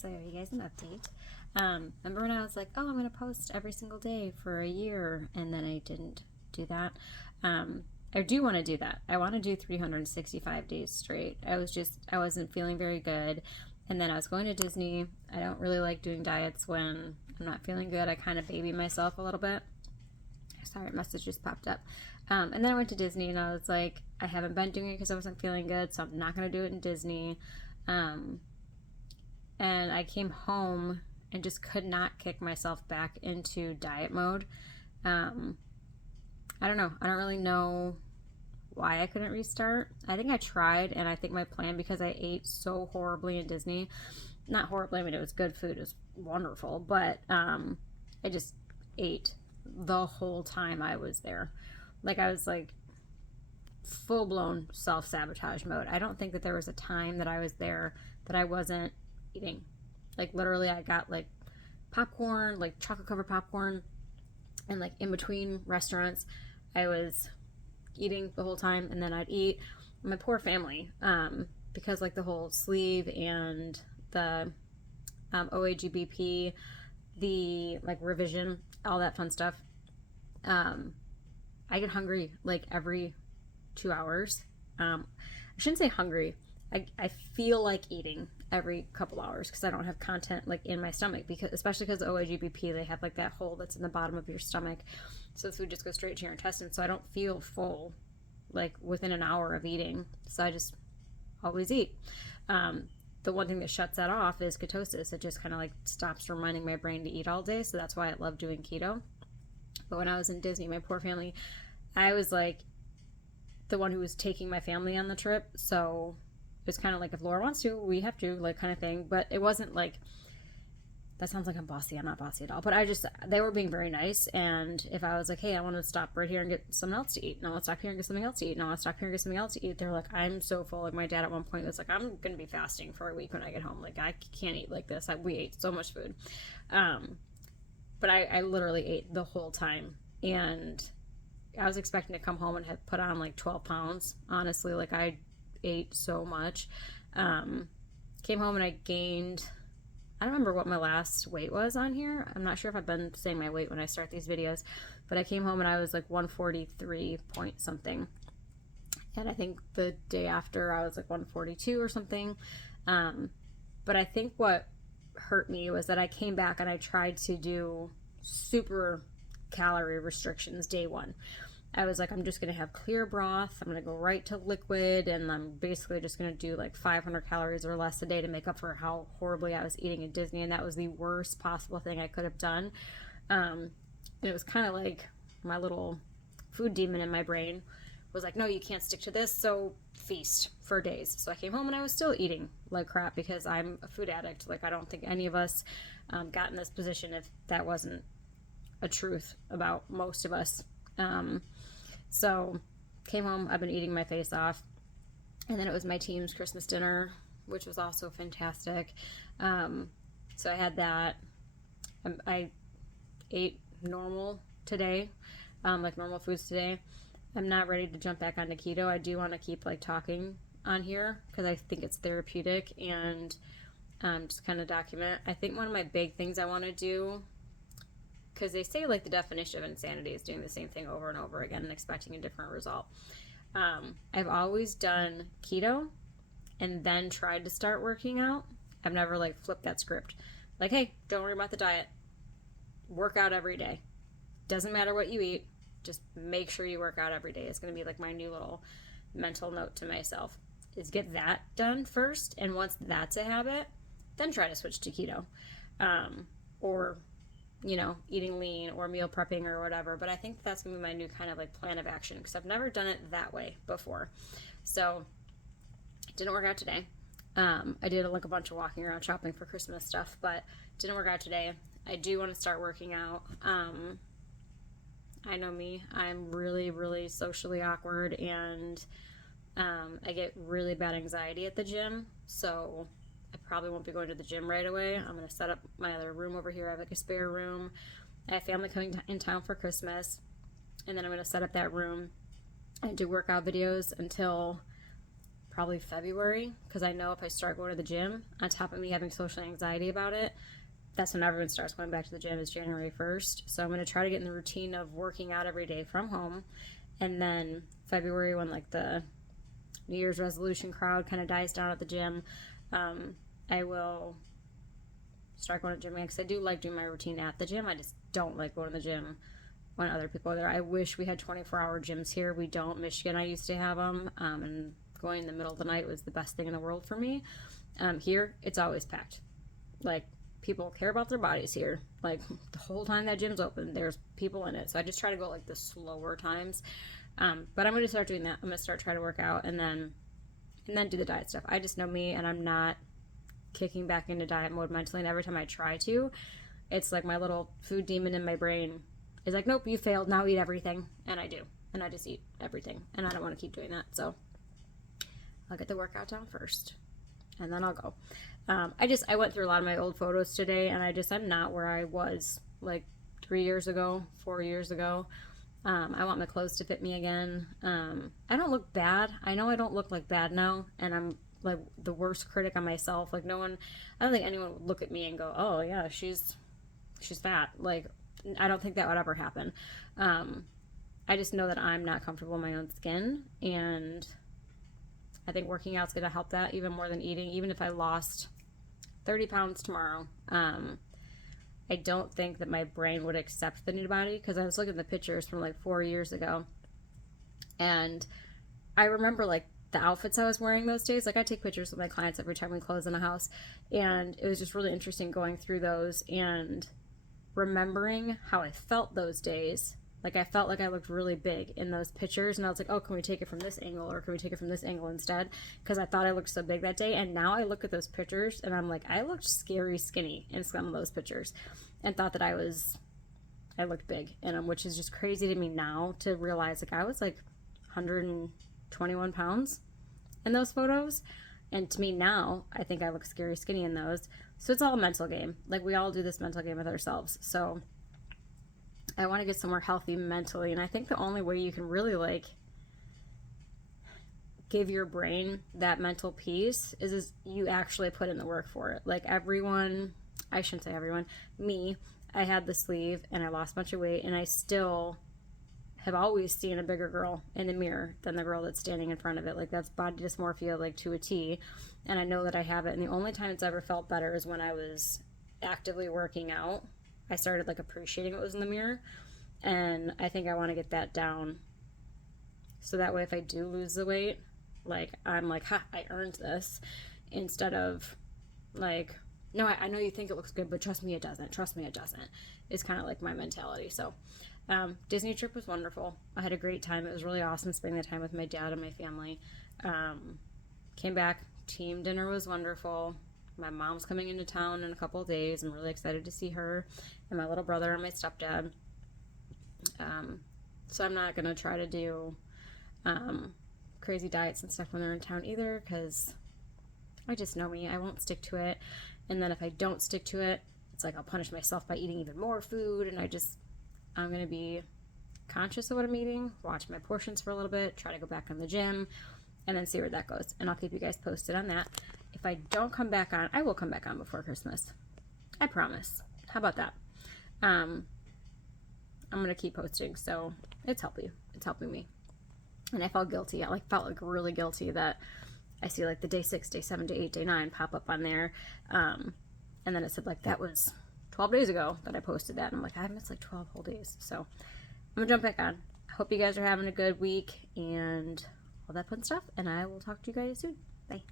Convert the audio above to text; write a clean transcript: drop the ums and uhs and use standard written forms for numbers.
So, you guys an update. Remember when I was like, oh, I'm going to post every single day for a year, and then I didn't do that? I do want to do that. I want to do 365 days straight. I wasn't feeling very good. And then I was going to Disney. I don't really like doing diets when I'm not feeling good. I kind of baby myself a little bit. Sorry, a message just popped up. And then I went to Disney, and I was like, I haven't been doing it because I wasn't feeling good, so I'm not going to do it in Disney. And I came home and just could not kick myself back into diet mode. I don't know. I don't really know why I couldn't restart. I think I tried, and I think my plan, because I ate so horribly in Disney, not horribly, I mean, it was good food, it was wonderful, but I just ate the whole time I was there. Like, I was like full-blown self-sabotage mode. I don't think that there was a time that I was there that I wasn't eating. Like, literally, I got like popcorn, like chocolate covered popcorn, and like in between restaurants I was eating the whole time, and then I'd eat. My poor family, because like the whole sleeve and the OAGBP, the like revision, all that fun stuff, I get hungry like every 2 hours. I shouldn't say hungry. I feel like eating every couple hours because I don't have content like in my stomach, because especially because OAGBP, they have like that hole that's in the bottom of your stomach, so the food just goes straight to your intestines. So I don't feel full like within an hour of eating, so I just always eat. The one thing that shuts that off is ketosis. It just kind of like stops reminding my brain to eat all day, so that's why I love doing keto. But when I was in Disney, my poor family, I was like the one who was taking my family on the trip, so it was kind of like, if Laura wants to, we have to, like, kind of thing. But it wasn't like, that sounds like I'm bossy. I'm not bossy at all. But they were being very nice. And if I was like, hey, I want to stop right here and get something else to eat. No, let's stop here and get something else to eat. No, let's stop here and get something else to eat. They're like, I'm so full. Like, my dad at one point was like, I'm going to be fasting for a week when I get home. Like, I can't eat like this. We ate so much food. But I literally ate the whole time. And I was expecting to come home and have put on like 12 pounds. Honestly, like, I ate so much. Came home and I gained, I don't remember what my last weight was on here. I'm not sure if I've been saying my weight when I start these videos, but I came home and I was like 143 point something. And I think the day after I was like 142 or something. But I think what hurt me was that I came back and I tried to do super calorie restrictions day one. I was like, I'm just going to have clear broth. I'm going to go right to liquid. And I'm basically just going to do like 500 calories or less a day to make up for how horribly I was eating at Disney. And that was the worst possible thing I could have done. And it was kind of like my little food demon in my brain was like, no, you can't stick to this. So feast for days. So I came home and I was still eating like crap because I'm a food addict. Like, I don't think any of us got in this position if that wasn't a truth about most of us. So came home, I've been eating my face off, and then it was my team's Christmas dinner, which was also fantastic. So I had that. I ate normal today, like normal foods today. I'm not ready to jump back onto keto. I do want to keep like talking on here because I think it's therapeutic and just kind of document. I think one of my big things I want to do, because they say like the definition of insanity is doing the same thing over and over again and expecting a different result. I've always done keto and then tried to start working out. I've never like flipped that script. Like, hey, don't worry about the diet. Work out every day. Doesn't matter what you eat. Just make sure you work out every day. It's going to be like my new little mental note to myself, is get that done first. And once that's a habit, then try to switch to keto. Or eating lean or meal prepping or whatever. But I think that's going to be my new kind of like plan of action because I've never done it that way before. So it didn't work out today. I did like a bunch of walking around shopping for Christmas stuff, but didn't work out today. I do want to start working out. I know me. I'm really, really socially awkward, and I get really bad anxiety at the gym. So I probably won't be going to the gym right away. I'm going to set up my other room over here. I have like a spare room. I have family coming in town for Christmas. And then I'm going to set up that room and do workout videos until probably February, because I know if I start going to the gym, on top of me having social anxiety about it, that's when everyone starts going back to the gym, is January 1st. So I'm going to try to get in the routine of working out every day from home. And then February, when like the New Year's resolution crowd kind of dies down at the gym, I will start going to the gym again, because I do like doing my routine at the gym. I just don't like going to the gym when other people are there. I wish we had 24-hour gyms here. We don't. Michigan, I used to have them, and going in the middle of the night was the best thing in the world for me. Here, it's always packed. Like, people care about their bodies here. Like, the whole time that gym's open, there's people in it. So I just try to go like the slower times. But I'm going to start doing that. I'm going to start trying to work out and then do the diet stuff. I just know me, and I'm not kicking back into diet mode mentally. And every time I try to, it's like my little food demon in my brain is like, nope, you failed. Now eat everything. And I do. And I just eat everything. And I don't want to keep doing that. So I'll get the workout down first, and then I'll go. I went through a lot of my old photos today, and I'm not where I was like 3 years ago, 4 years ago. I want my clothes to fit me again. I don't look bad. I know I don't look like bad now, and I'm like the worst critic on myself. Like, I don't think anyone would look at me and go, oh yeah, she's fat. Like, I don't think that would ever happen. I just know that I'm not comfortable in my own skin, and I think working out's going to help that even more than eating. Even if I lost 30 pounds tomorrow, I don't think that my brain would accept the new body, because I was looking at the pictures from like 4 years ago, and I remember like the outfits I was wearing those days. Like, I take pictures with my clients every time we close in a house, and it was just really interesting going through those and remembering how I felt those days. Like, I felt like I looked really big in those pictures, and I was like, oh, can we take it from this angle, or can we take it from this angle instead? Because I thought I looked so big that day, and now I look at those pictures, and I'm like, I looked scary skinny in some of those pictures, and thought that I looked big in them, which is just crazy to me now to realize, like, I was like 121 pounds in those photos, and to me now, I think I look scary skinny in those. So it's all a mental game. Like, we all do this mental game with ourselves. So I want to get somewhere healthy mentally, and I think the only way you can really like give your brain that mental peace is you actually put in the work for it. Like, everyone, I shouldn't say everyone, me, I had the sleeve and I lost a bunch of weight, and I still have always seen a bigger girl in the mirror than the girl that's standing in front of it. Like, that's body dysmorphia, like, to a T, and I know that I have it. And the only time it's ever felt better is when I was actively working out. I started like appreciating what was in the mirror, and I think I want to get that down, so that way if I do lose the weight, like, I'm like, ha, I earned this, instead of like, no, I know you think it looks good, but trust me it doesn't. Trust me it doesn't. It's kind of like my mentality. So Disney trip was wonderful. I had a great time. It was really awesome spending the time with my dad and my family. Came back, team dinner was wonderful. My mom's coming into town in a couple of days. I'm really excited to see her, and my little brother and my stepdad. So I'm not going to try to do crazy diets and stuff when they're in town either, because I just know me. I won't stick to it. And then if I don't stick to it, it's like I'll punish myself by eating even more food. And I'm going to be conscious of what I'm eating, watch my portions for a little bit, try to go back on the gym, and then see where that goes. And I'll keep you guys posted on that. If I don't come back on, I will come back on before Christmas. I promise. How about that? I'm going to keep posting, so it's helping. It's helping me. And I felt guilty. I felt like really guilty that I see like the day 6, day 7, day 8, day 9 pop up on there. And then it said like that was 12 days ago that I posted that. And I'm like, I missed like 12 whole days. So I'm going to jump back on. I hope you guys are having a good week and all that fun stuff. And I will talk to you guys soon. Bye.